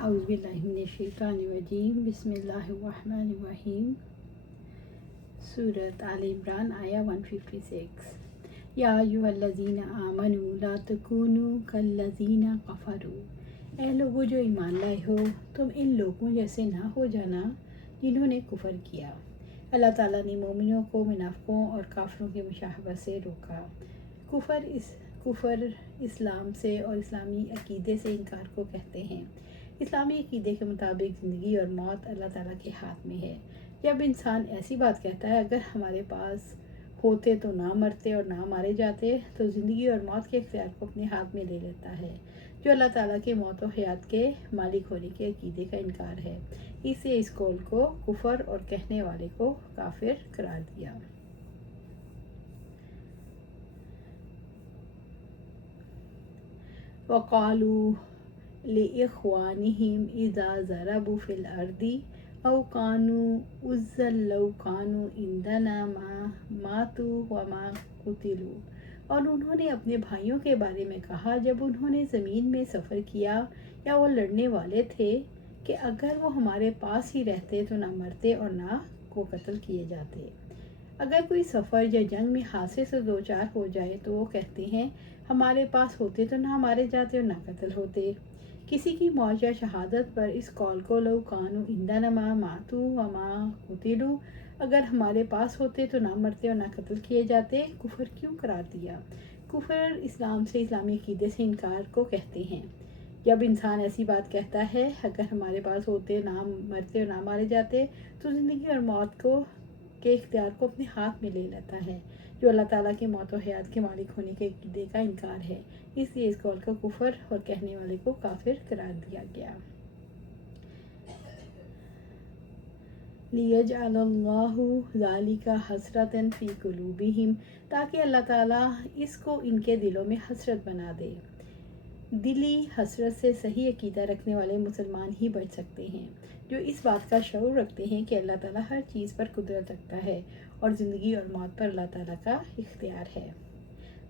اعوذ باللہ من الشیطان الرجیم بسم اللہ الرحمن الرحیم۔ سورۃ آل عمران آیا 156۔ یا ایھا الذین آمنوا لا تکونوا کالذین کفروا، اے لوگو جو ایمان لائے ہو تم ان لوگوں جیسے نہ ہو جانا جنہوں نے کفر کیا۔ اللہ تعالیٰ نے مومنوں کو منافقوں اور کافروں کی مشابہت سے روکا۔ کفر اسلام سے اور اسلامی عقیدے سے انکار کو کہتے ہیں۔ اسلامی عقیدے کے مطابق زندگی اور موت اللہ تعالیٰ کے ہاتھ میں ہے۔ جب انسان ایسی بات کہتا ہے اگر ہمارے پاس ہوتے تو نہ مرتے اور نہ مارے جاتے، تو زندگی اور موت کے اختیار کو اپنے ہاتھ میں لے لیتا ہے، جو اللہ تعالیٰ کے موت و حیات کے مالک ہونے کے عقیدے کا انکار ہے۔ اس سے اس قول کو کفر اور کہنے والے کو کافر قرار دیا۔ وَقَالُوا لِإِخْوَانِهِمْ إِذَا ضَرَبُوا فِي الْأَرْضِ أَوْ كَانُوا غُزًّى لَوْ كَانُوا عِندَنَا مَا مَاتُوا وَمَا قُتِلُوا، اور انہوں نے اپنے بھائیوں کے بارے میں کہا جب انہوں نے زمین میں سفر کیا یا وہ لڑنے والے تھے کہ اگر وہ ہمارے پاس ہی رہتے تو نہ مرتے اور نہ کو قتل کیے جاتے۔ اگر کوئی سفر یا جنگ میں حادثے سے دوچار ہو جائے تو وہ کہتے ہیں ہمارے پاس ہوتے تو نہ مارے جاتے اور نہ قتل ہوتے۔ کسی کی موت یا شہادت پر اس قول کو لو کانوا عندنا ما ماتوا وما قتلوا، اگر ہمارے پاس ہوتے تو نہ مرتے اور نہ قتل کیے جاتے، کفر کیوں قرار دیا؟ کفر اسلام سے اسلامی عقیدے سے انکار کو کہتے ہیں۔ جب انسان ایسی بات کہتا ہے اگر ہمارے پاس ہوتے نہ مرتے اور نہ مارے جاتے، تو زندگی اور موت کے اختیار کو اپنے ہاتھ میں لے لیتا ہے، جو اللہ تعالیٰ کے موت و حیات کے مالک ہونے کے عقیدے کا انکار ہے۔ اس لیے اس قول کا کفر اور کہنے والے کو کافر قرار دیا گیا۔ لِيَجْعَلَ اللَّهُ ذَلِكَ حَسْرَةً فِي قُلُوبِهِمْ، تاکہ اللہ تعالیٰ اس کو ان کے دلوں میں حسرت بنا دے۔ دلی حسرت سے صحیح عقیدہ رکھنے والے مسلمان ہی بچ سکتے ہیں، جو اس بات کا شعور رکھتے ہیں کہ اللہ تعالیٰ ہر چیز پر قدرت رکھتا ہے اور زندگی اور موت پر اللہ تعالیٰ کا اختیار ہے۔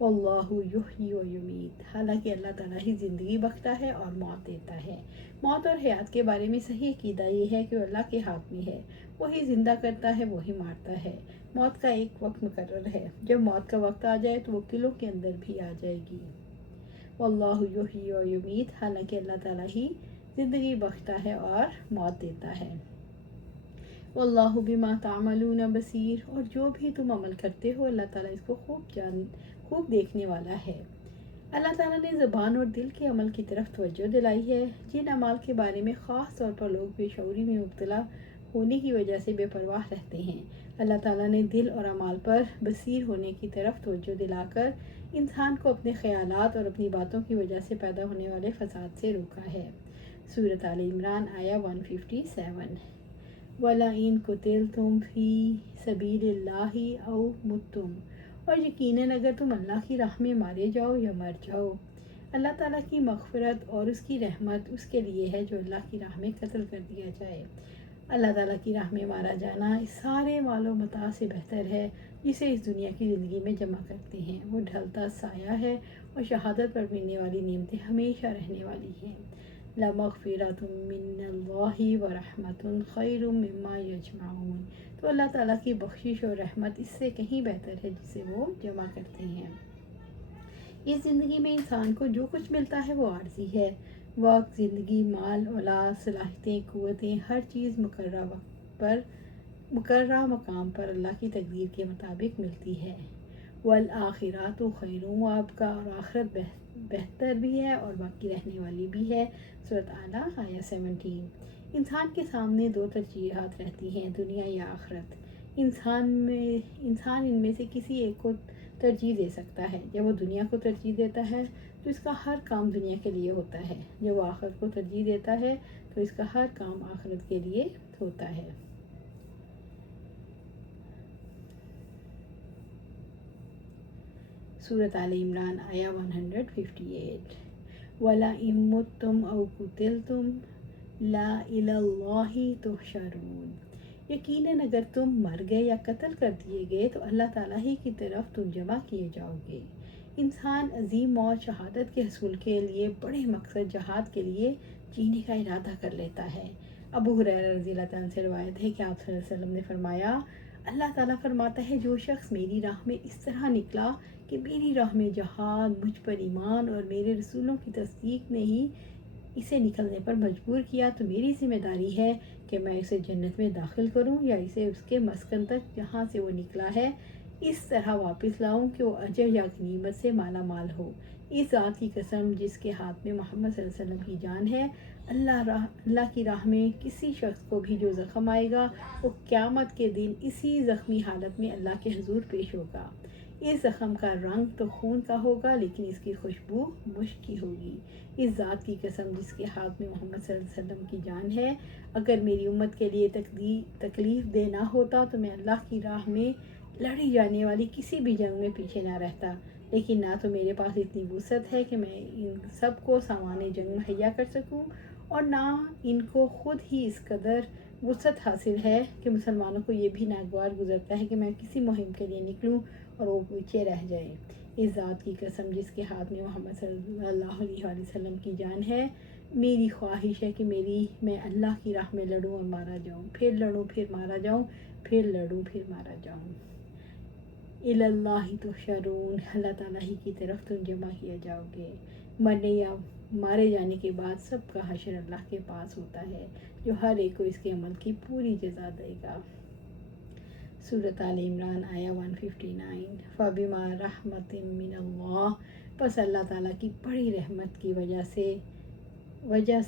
واللہ یحیی و یمیت، حالانکہ اللہ تعالیٰ ہی زندگی بخشتا ہے اور موت دیتا ہے۔ موت اور حیات کے بارے میں صحیح عقیدہ یہ ہے کہ وہ اللہ کے ہاتھ میں ہے، وہی زندہ کرتا ہے، وہی مارتا ہے۔ موت کا ایک وقت مقرر ہے، جب موت کا وقت آ جائے تو وہ قلعوں کے اندر بھی آ جائے گی۔ واللہ یحیی و یمیت، حالانکہ اللہ تعالیٰ ہی زندگی بخشتا ہے اور موت دیتا ہے۔ واللہ بما تعملون بصیر، اور جو بھی تم عمل کرتے ہو اللہ تعالیٰ اس کو خوب دیکھنے والا ہے۔ اللہ تعالیٰ نے زبان اور دل کے عمل کی طرف توجہ دلائی ہے۔ جن اعمال کے بارے میں خاص طور پر لوگ بے شعوری میں مبتلا ہونے کی وجہ سے بے پرواہ رہتے ہیں، اللہ تعالیٰ نے دل اور اعمال پر بصیر ہونے کی طرف توجہ دلا کر انسان کو اپنے خیالات اور اپنی باتوں کی وجہ سے پیدا ہونے والے فساد سے روکا ہے۔ سورۃ آل عمران آیا 157۔ وَلَئِن قُتِلْتُمْ فِي سَبِيلِ اللَّهِ أَوْ مُتُّمْ، اور یقیناً اگر تم اللہ کی راہ میں مارے جاؤ یا مر جاؤ، اللہ تعالیٰ کی مغفرت اور اس کی رحمت اس کے لیے ہے جو اللہ کی راہ میں قتل کر دیا جائے۔ اللہ تعالیٰ کی راہ میں مارا جانا اس سارے مال و متاع سے بہتر ہے جسے اس دنیا کی زندگی میں جمع کرتے ہیں۔ وہ ڈھلتا سایہ ہے اور شہادت پر ملنے والی نعمتیں ہمیشہ رہنے والی ہیں۔ لَمَغْفِرَةٌ مِّنَ اللَّهِ وَرَحْمَةٌ خَيْرٌ مِّمَّا يَجْمَعُونَ، تو اللہ تعالیٰ کی بخشش اور رحمت اس سے کہیں بہتر ہے جسے وہ جمع کرتے ہیں۔ اس زندگی میں انسان کو جو کچھ ملتا ہے وہ عارضی ہے۔ وقت، زندگی، مال، اولاد، صلاحیتیں، قوتیں، ہر چیز مقررہ مقام پر اللہ کی تقدیر کے مطابق ملتی ہے۔ وَالْآخِرَةُ خَيْرٌ وَأَبْقَىٰ، اور آخرت بہتر بھی ہے اور باقی رہنے والی بھی ہے۔ سورۃ اعلیٰ آیا 17۔ انسان کے سامنے دو ترجیحات رہتی ہیں، دنیا یا آخرت۔ انسان ان میں سے کسی ایک کو ترجیح دے سکتا ہے۔ جب وہ دنیا کو ترجیح دیتا ہے تو اس کا ہر کام دنیا کے لیے ہوتا ہے، جب وہ آخرت کو ترجیح دیتا ہے تو اس کا ہر کام آخرت کے لیے ہوتا ہے۔ سورۃ آل عمران آیا 158۔ وَلَئِن مُتُّمْ أَوْ قُتِلْتُمْ لَإِلَى اللَّهِ تُحْشَرُونَ، یقیناً اگر تم مر گئے یا قتل کر دیے گئے تو اللہ تعالیٰ ہی کی طرف تم جمع کیے جاؤ گے۔ انسان عظیم موت، شہادت کے حصول کے لیے بڑے مقصد جہاد کے لیے جینے کا ارادہ کر لیتا ہے۔ ابو ہریرہ رضی اللہ تعالیٰ عنہ سے روایت ہے کہ آپ صلی اللہ علیہ وسلم نے فرمایا، اللہ تعالیٰ فرماتا ہے جو شخص میری راہ میں اس طرح نکلا کہ میری راہ میں جہاد، مجھ پر ایمان اور میرے رسولوں کی تصدیق نے ہی اسے نکلنے پر مجبور کیا، تو میری ذمہ داری ہے کہ میں اسے جنت میں داخل کروں یا اسے اس کے مسکن تک جہاں سے وہ نکلا ہے اس طرح واپس لاؤں کہ وہ اجر یا غنیمت سے مالا مال ہو۔ اس ذات کی قسم جس کے ہاتھ میں محمد صلی اللہ علیہ وسلم کی جان ہے، اللہ کی راہ میں کسی شخص کو بھی جو زخم آئے گا وہ قیامت کے دن اسی زخمی حالت میں اللہ کے حضور پیش ہوگا۔ اس زخم کا رنگ تو خون کا ہوگا لیکن اس کی خوشبو مشک کی ہوگی۔ اس ذات کی قسم جس کے ہاتھ میں محمد صلی اللہ علیہ وسلم کی جان ہے، اگر میری امت کے لیے تکلیف دہ نہ ہوتا تو میں اللہ کی راہ میں لڑی جانے والی کسی بھی جنگ میں پیچھے نہ رہتا، لیکن نہ تو میرے پاس اتنی وسعت ہے کہ میں ان سب کو سامان جنگ مہیا کر سکوں، اور نہ ان کو خود ہی اس قدر وسعت حاصل ہے کہ مسلمانوں کو یہ بھی ناگوار گزرتا ہے کہ میں کسی مہم کے لیے نکلوں اور وہ پیچھے رہ جائے۔ اس ذات کی قسم جس کے ہاتھ میں محمد صلی اللہ علیہ وآلہ وسلم کی جان ہے، میری خواہش ہے کہ میں اللہ کی راہ میں لڑوں اور مارا جاؤں، پھر لڑوں پھر مارا جاؤں، پھر لڑوں پھر مارا جاؤں۔ اللہ تحشرون، اللہ تعالیٰ ہی کی طرف تم جمع کیا جاؤ گے۔ مرنے یا مارے جانے کے بعد سب کا حشر اللہ کے پاس ہوتا ہے جو ہر ایک کو اس کے عمل کی پوری جزا دے گا۔ سورۃ آل عمران آیہ 159۔ فَبِمَا رَحْمَةٍ مِّنَ اللَّهِ، پس اللہ تعالیٰ کی بڑی رحمت کی وجہ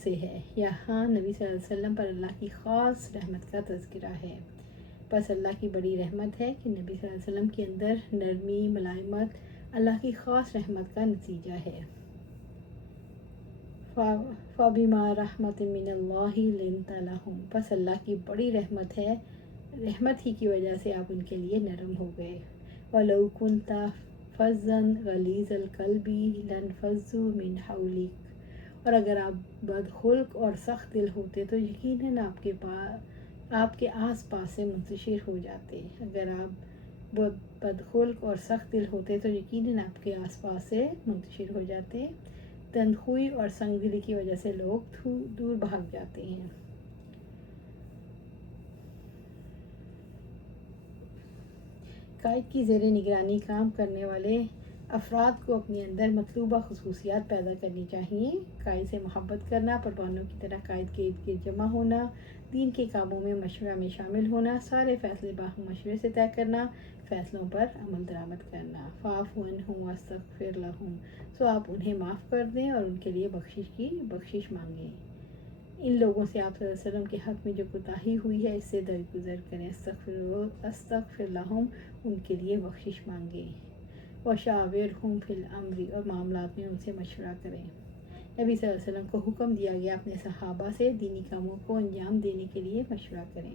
سے ہے۔ یہاں نبی صلی اللہ علیہ وسلم پر اللہ کی خاص رحمت کا تذکرہ ہے۔ پس اللہ کی بڑی رحمت ہے کہ نبی صلی اللہ علیہ وسلم کے اندر نرمی، ملائمت اللہ کی خاص رحمت کا نتیجہ ہے۔ فَبِمَا رَحْمَةٍ مِّنَ اللَّهِ لِنتَ لَهُمْ، پس اللہ کی بڑی رحمت ہی کی وجہ سے آپ ان کے لیے نرم ہو گئے۔ وَلَوْ كُنْتَ فَظًّا غَلِيظَ الْقَلْبِ لَانفَضُّوا مِنْ حَوْلِكَ، اور اگر آپ بدخلق اور سخت دل ہوتے تو یقیناً آپ کے آس پاس سے منتشر ہو جاتے۔ اگر آپ بدخلق اور سخت دل ہوتے تو یقیناً آپ کے آس پاس سے منتشر ہو جاتے۔ تندخوئی اور سنگ دلی کی وجہ سے لوگ دور بھاگ جاتے ہیں۔ قائد کی زیر نگرانی کام کرنے والے افراد کو اپنے اندر مطلوبہ خصوصیات پیدا کرنی چاہیے۔ قائد سے محبت کرنا، پروانوں کی طرح قائد کے ارد گرد جمع ہونا، دین کے کاموں میں مشورہ میں شامل ہونا، سارے فیصلے باہم مشورے سے طے کرنا، فیصلوں پر عمل درآمد کرنا۔ فَاعْفُ عَنْهُمْ وَاسْتَغْفِرْ لَهُمْ، سو آپ انہیں معاف کر دیں اور ان کے لیے بخشش مانگیں۔ ان لوگوں سے آپ صلی اللہ علیہ وسلم کے حق میں جو کوتاہی ہوئی ہے اس سے درگزر کریں۔ استغفر لہم، ان کے لیے بخشش مانگیں۔ وشاورہم فی الامر، اور معاملات میں ان سے مشورہ کریں۔ نبی صلی اللہ علیہ وسلم کو حکم دیا گیا اپنے صحابہ سے دینی کاموں کو انجام دینے کے لیے مشورہ کریں۔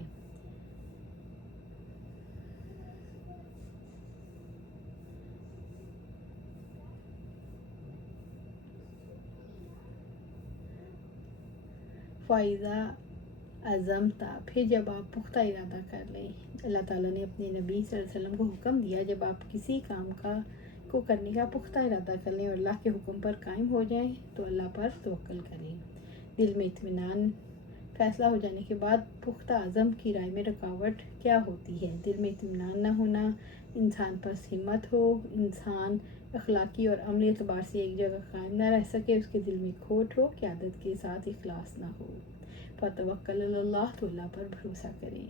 فَإِذَا عَزَمْتَ، پھر جب آپ پختہ ارادہ کر لیں۔ اللہ تعالیٰ نے اپنے نبی صلی اللہ علیہ وسلم کو حکم دیا جب آپ کسی کام کو کرنے کا پختہ ارادہ کر لیں اور اللہ کے حکم پر قائم ہو جائیں تو اللہ پر توکل کریں۔ دل میں اطمینان، فیصلہ ہو جانے کے بعد پختہ عزم کی راہ میں رکاوٹ کیا ہوتی ہے؟ دل میں اطمینان نہ ہونا، انسان پس ہمت ہو، انسان اخلاقی اور عملی اعتبار سے ایک جگہ قائم نہ رہ سکے، اس کے دل میں کھوٹ ہو، قیادت کے ساتھ اخلاص نہ ہو۔ فَتَوَکَّلْ عَلَى اللَّهِ، تو اللہ پر بھروسہ کریں۔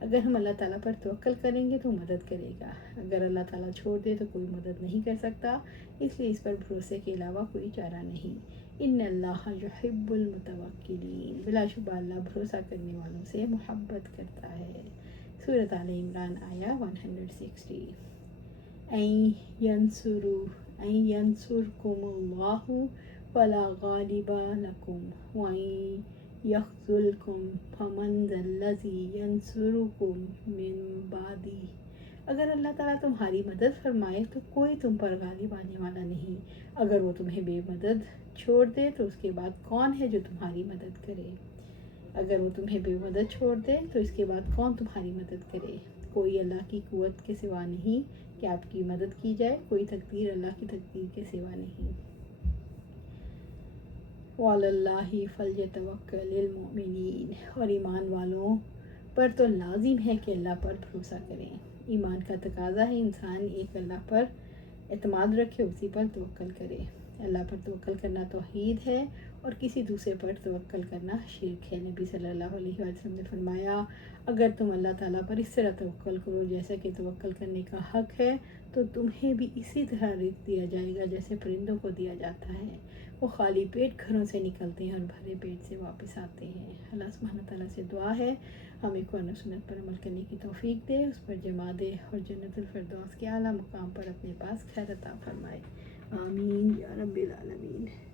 اگر ہم اللہ تعالیٰ پر توکل کریں گے تو مدد کرے گا، اگر اللہ تعالیٰ چھوڑ دے تو کوئی مدد نہیں کر سکتا، اس لیے اس پر بھروسے کے علاوہ کوئی چارہ نہیں۔ ان اللہ یحب المتوکلین، بلا شبہ اللہ بھروسہ کرنے والوں سے محبت کرتا ہے۔ سورۃ آل عمران آیہ 160۔ ان ینصرکم اللہ فلا غالب لکم وان یخذلکم فمن ذا الذی ینصرکم من بعدہ، اگر اللہ تعالیٰ تمہاری مدد فرمائے تو کوئی تم پر غالب آنے والا نہیں، اگر وہ تمہیں بے مدد چھوڑ دے تو اس کے بعد کون ہے جو تمہاری مدد کرے؟ اگر وہ تمہیں بے مدد چھوڑ دے تو اس کے بعد کون تمہاری مدد کرے؟ کوئی اللہ کی قوت کے سوا نہیں کہ آپ کی مدد کی جائے، کوئی تقدیر اللہ کی تقدیر کے سوا نہیں۔ وَعَلَى اللَّهِ فَلْيَتَوَكَّلِ الْمُؤْمِنِينَ، اور ایمان والوں پر تو لازم ہے کہ اللہ پر بھروسہ کریں۔ ایمان کا تقاضا ہے انسان ایک اللہ پر اعتماد رکھے، اسی پر توکل کرے۔ اللہ پر توکل کرنا توحید ہے اور کسی دوسرے پر توکل کرنا شرک ہے۔ نبی صلی اللہ علیہ وسلم نے فرمایا اگر تم اللہ تعالیٰ پر اس طرح توکل کرو جیسا کہ توکل کرنے کا حق ہے تو تمہیں بھی اسی طرح رزق دیا جائے گا جیسے پرندوں کو دیا جاتا ہے۔ وہ خالی پیٹ گھروں سے نکلتے ہیں اور بھرے پیٹ سے واپس آتے ہیں۔ اللہ سبحانہ تعالیٰ سے دعا ہے ہمیں قرآن و سنت پر عمل کرنے کی توفیق دے، اس پر جما دے اور جنت الفردوس کے اعلیٰ مقام پر اپنے پاس خیر عطا فرمائے۔ آمین یا رب العالمین۔